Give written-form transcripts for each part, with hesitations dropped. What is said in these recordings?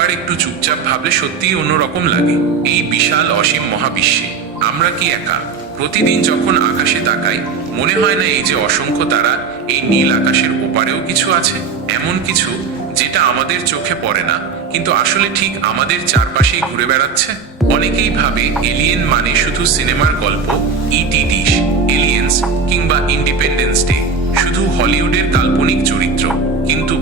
একবার একটু চুপচাপ ভাবলে সত্যিই অন্যরকম লাগে। এই বিশাল অসীম মহাবিশ্বে আমরা কি একা? প্রতিদিন যখন আকাশে তাকাই, মনে হয় না এই যে অসংখ্য তারা, এই নীল আকাশের ওপারেও কিছু আছে, এমন কিছু যেটা আমাদের চোখে পড়ে না, কিন্তু আসলে ঠিক আমাদের চারপাশেই ঘুরে বেড়াচ্ছে। অনেকেই ভাবে এলিয়েন মানে শুধু সিনেমার গল্প, ইটি ডিশ, এলিয়েন্স কিংবা ইন্ডিপেন্ডেন্স ডে, শুধু হলিউডের কাল্পনিক চরিত্র। কিন্তু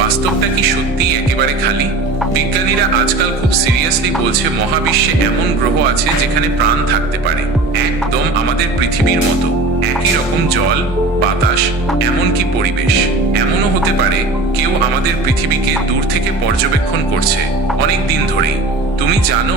বাস্তবটা কি সত্যিই একেবারে খালি? বিজ্ঞানীরা আজকাল খুব সিরিয়াসলি বলছে মহাবিশ্বে এমন গ্রহ আছে যেখানে প্রাণ থাকতে পারে, একদম আমাদের পৃথিবীর মতো, একই রকম জল, বাতাস, এমনকি পরিবেশ। এমনও হতে পারে কেউ আমাদের পৃথিবীকে দূর থেকে পর্যবেক্ষণ করছে অনেক দিন ধরেই। তুমি জানো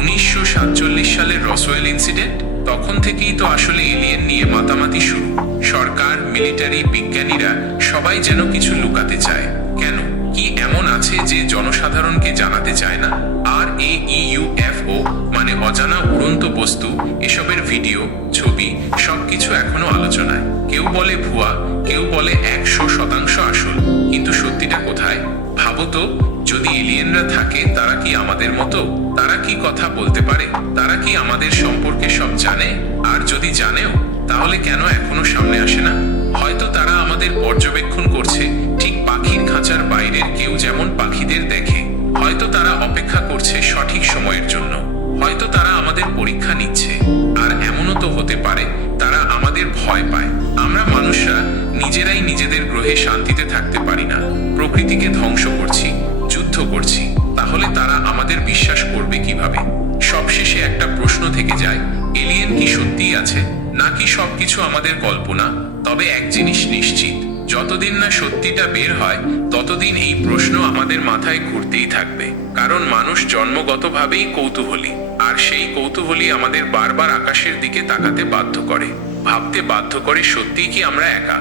1947 সালের রসওয়েল ইনসিডেন্ট? তখন থেকেই তো আসলে এলিয়েন নিয়ে মাতামাতি শুরু। সরকার, মিলিটারি, বিজ্ঞানীরা সবাই যেন কিছু লুকাতে চায়। কেন? কি এমন আছে যে জনসাধারণকে জানাতে চায় না? আর এই ইউএফও মানে অজানা উড়ন্ত বস্তু, এসবের ভিডিও, ছবি সবকিছু এখনো আলোচনায়। কেউ বলে ভুয়া, কেউ বলে 100% আসল, কিন্তু সত্যিটা কোথায়? ভাবো তো, যদি এলিয়েনরা থাকে, তারা কি আমাদের মতো? তারা কি কথা বলতে পারে? তারা কি আমাদের সম্পর্কে সব জানে? আর যদি জানেও, তাহলে কেন এখনো সামনে আসে না? হয়তো তারা আমাদের পর্যবেক্ষণ করছে, ঠিক পাখির খাঁচার বাইরের কেউ যেমন পাখিদের দেখে। হয়তো তারা অপেক্ষা করছে সঠিক সময়ের জন্য। হয়তো তারা আমাদের পরীক্ষা নিচ্ছে। আর এমনও তো হতে পারে তারা আমাদের ভয় পায়। আমরা মানুষরা নিজেরাই নিজেদের গ্রহে শান্তিতে থাকতে পারি না, প্রকৃতিকে ধ্বংস করছি, যুদ্ধ করছি। তাহলে তারা আমাদের বিশ্বাস করবে কিভাবে? সবশেষে একটা প্রশ্ন থেকে যায়, এলিয়েন কি সত্যিই আছে, নাকি সবকিছু আমাদের কল্পনা? তবে এক জিনিস নিশ্চিত, যতদিন না সত্যিটা বের হয়, ততদিন এই প্রশ্ন আমাদের মাথায় ঘুরতেই থাকবে। কারণ মানুষ জন্মগতভাবেই কৌতূহলী, আর সেই কৌতূহলী আমাদের বারবার আকাশের দিকে তাকাতে বাধ্য করে, ভাবতে বাধ্য করে, সত্যিই কি আমরা একা?